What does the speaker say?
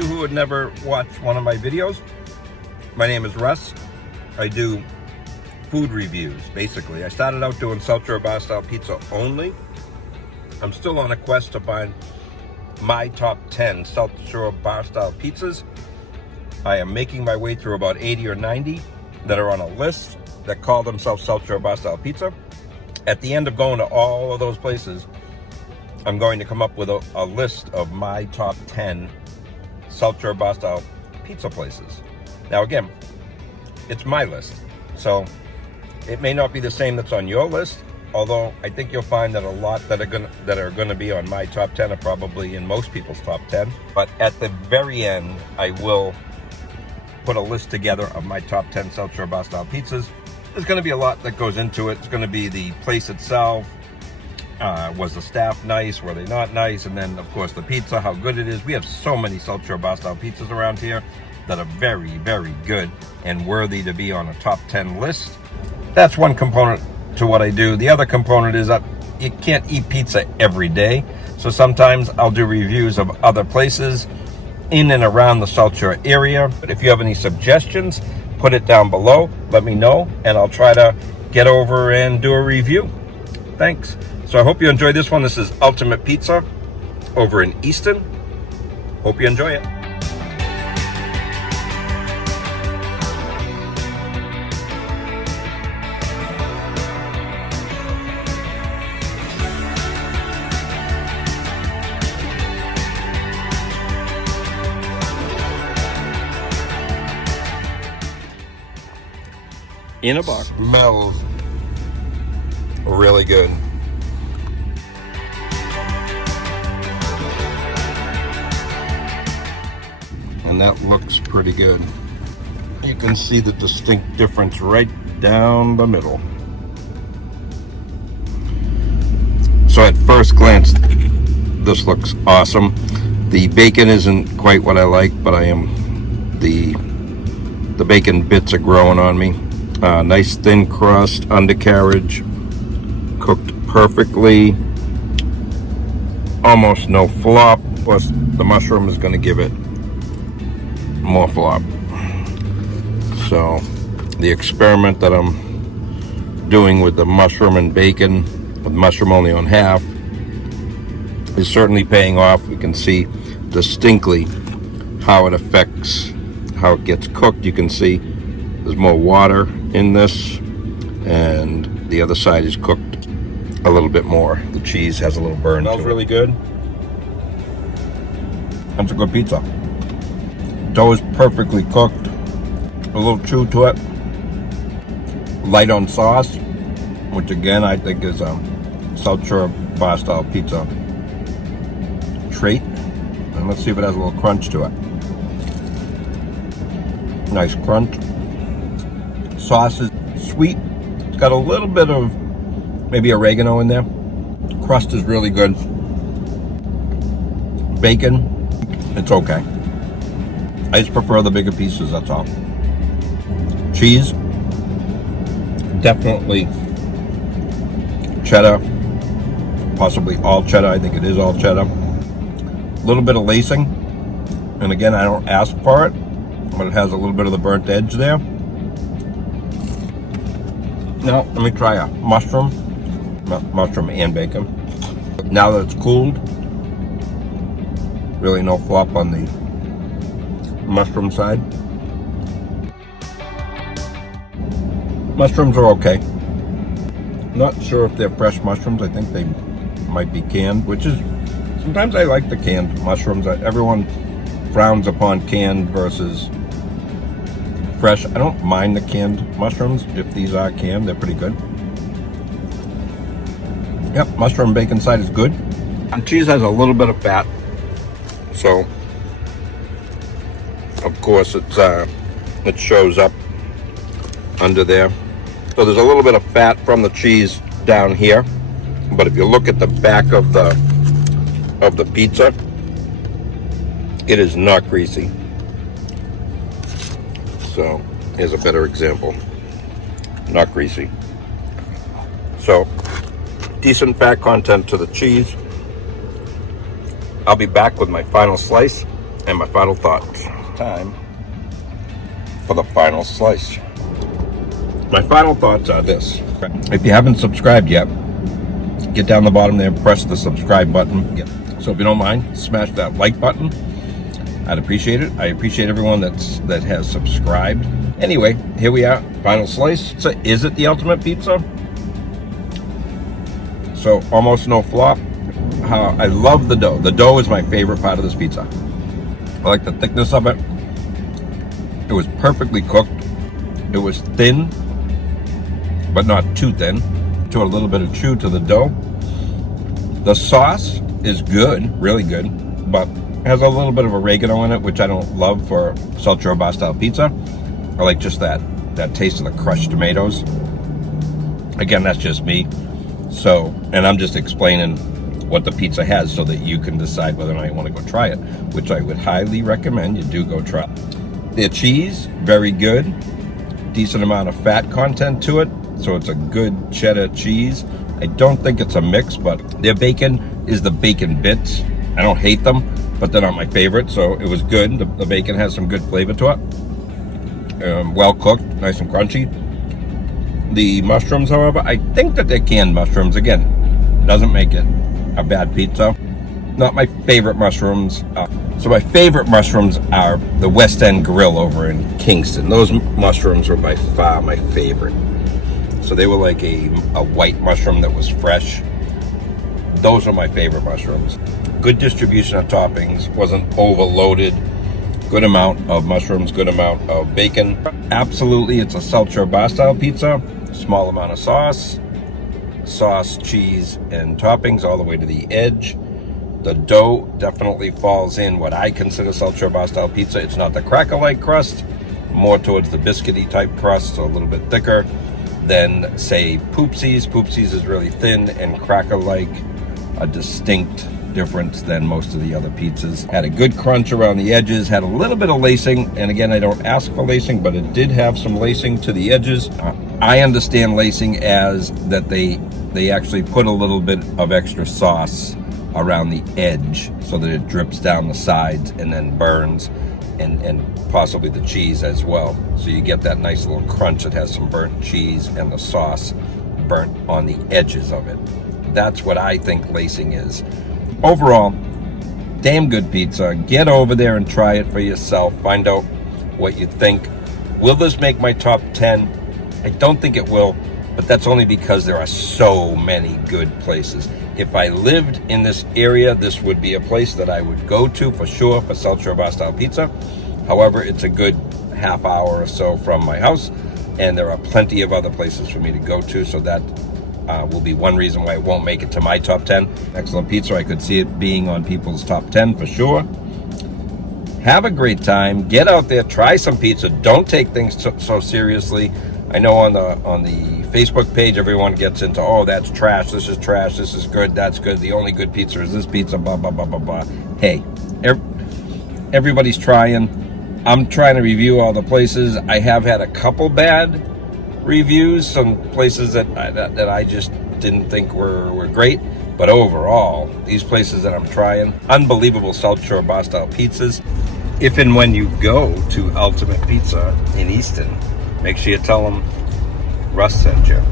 you who had never watched one of my videos, my name is Russ. I do food reviews, basically. I started out doing SouthShore Bar Style pizza only. I'm still on a quest to find my top 10 SouthShore Bar Style pizzas. I am making my way through about 80 or 90 that are on a list that call themselves SouthShore Bar Style pizza. At the end of going to all of those places, I'm going to come up with a list of my top 10 SouthShore Bar Style pizza places. Now again, it's my list, so it may not be the same that's on your list, although I think you'll find that a lot that are gonna be on my top 10 are probably in most people's top 10. But at the very end, I will put a list together of my top 10 SouthShore Bar Style pizzas. There's gonna be a lot that goes into it. It's gonna be the place itself. Was the staff nice? Were they not nice? And then, of course, the pizza, how good it is. We have so many SouthShore Bar Style pizzas around here that are very, very good and worthy to be on a top 10 list. That's one component to what I do. The other component is that you can't eat pizza every day. So sometimes I'll do reviews of other places in and around the SouthShore area. But if you have any suggestions, put it down below. Let me know, and I'll try to get over and do a review. Thanks. So I hope you enjoyed this one. This is Ultimate Pizza over in Easton. Hope you enjoy it. In a box. Smells really good. And that looks pretty good. You can see the distinct difference right down the middle. So at first glance, this looks awesome. The bacon isn't quite what I like, but the bacon bits are growing on me. Nice thin crust, undercarriage, cooked perfectly, almost no flop. Plus the mushroom is going to give it more flop. So the experiment that I'm doing with the mushroom and bacon, with mushroom only on half, is certainly paying off. We can see distinctly how it affects how it gets cooked. You can see there's more water in this, and the other side is cooked a little bit more. The cheese has a little burn. Smells really good. That's a good pizza. Dough is perfectly cooked. A little chew to it. Light on sauce, which again I think is a SouthShore Bar Style pizza trait. And let's see if it has a little crunch to it. Nice crunch. Sauce is sweet. It's got a little bit of maybe oregano in there. Crust is really good. Bacon, it's okay. I just prefer the bigger pieces, that's all. Cheese, definitely cheddar, possibly all cheddar. I think it is all cheddar. A little bit of lacing, and again, I don't ask for it, but it has a little bit of the burnt edge there. Now, let me try a mushroom and bacon. Now that it's cooled, really no flop on the mushroom side. Mushrooms are okay. Not sure if they're fresh mushrooms. I think they might be canned, which is, sometimes I like the canned mushrooms. Everyone frowns upon canned versus fresh. I don't mind the canned mushrooms. If these are canned, they're pretty good. Yep, mushroom bacon side is good. And cheese has a little bit of fat, so of course it shows up under there. So there's a little bit of fat from the cheese down here, but if you look at the back of the pizza, it is not greasy. So here's a better example. Not greasy. So decent fat content to the cheese. I'll be back with my final slice And my final thoughts. Time for the final slice. My final thoughts are this. If you haven't subscribed yet, get down the bottom there, press the subscribe button. So if you don't mind, smash that like button. I'd appreciate it. I appreciate everyone that has subscribed. Anyway, here we are, final slice. So is it the ultimate pizza? So almost no flop. I love the dough. The dough is my favorite part of this pizza. I like the thickness of it. It was perfectly cooked. It was thin, but not too thin. To a little bit of chew to the dough. The sauce is good, really good, but has a little bit of oregano in it, which I don't love for SouthShore Bar Style pizza. I like just that taste of the crushed tomatoes. Again, that's just me. So, and I'm just explaining what the pizza has so that you can decide whether or not you want to go try it, which I would highly recommend you do go try. Their cheese, very good. Decent amount of fat content to it, so it's a good cheddar cheese. I don't think it's a mix, but their bacon is the bacon bits. I don't hate them, but they're not my favorite, so it was good. The bacon has some good flavor to it. Well cooked, nice and crunchy. The mushrooms, however, I think that they're canned mushrooms. Again, doesn't make it a bad pizza. Not my favorite mushrooms. So my favorite mushrooms are the West End Grill over in Kingston. Those mushrooms were by far my favorite. So they were like a white mushroom that was fresh. Those were my favorite mushrooms. Good distribution of toppings, wasn't overloaded. Good amount of mushrooms, good amount of bacon. Absolutely, it's a SouthShore Bar Style pizza. Small amount of sauce, cheese, and toppings all the way to the edge. The dough definitely falls in what I consider SouthShore Bar Style pizza. It's not the cracker-like crust, more towards the biscuity type crust, so a little bit thicker than, say, Poopsie's. Poopsie's is really thin and cracker-like, a distinct difference than most of the other pizzas. Had a good crunch around the edges, had a little bit of lacing, and again, I don't ask for lacing, but it did have some lacing to the edges. I understand lacing as that they actually put a little bit of extra sauce around the edge so that it drips down the sides and then burns, and possibly the cheese as well. So you get that nice little crunch that has some burnt cheese and the sauce burnt on the edges of it. That's what I think lacing is. Overall, damn good pizza. Get over there and try it for yourself. Find out what you think. Will this make my top 10? I don't think it will, but that's only because there are so many good places. If I lived in this area, this would be a place that I would go to for sure for SouthShore Bar Style pizza. However, it's a good half hour or so from my house, and there are plenty of other places for me to go to, so that will be one reason why it won't make it to my top 10. Excellent pizza. I could see it being on people's top 10 for sure. Have a great time. Get out there, try some pizza. Don't take things so seriously. I know on the Facebook page, everyone gets into, oh, that's trash, this is trash, this is good, that's good, the only good pizza is this pizza, blah, blah, blah, blah, blah. Hey, everybody's trying. I'm trying to review all the places. I have had a couple bad reviews, some places that I just didn't think were great, but overall, these places that I'm trying, unbelievable SouthShore Bar Style pizzas. If and when you go to Ultimate Pizza in Easton, make sure you tell them Russ sent you.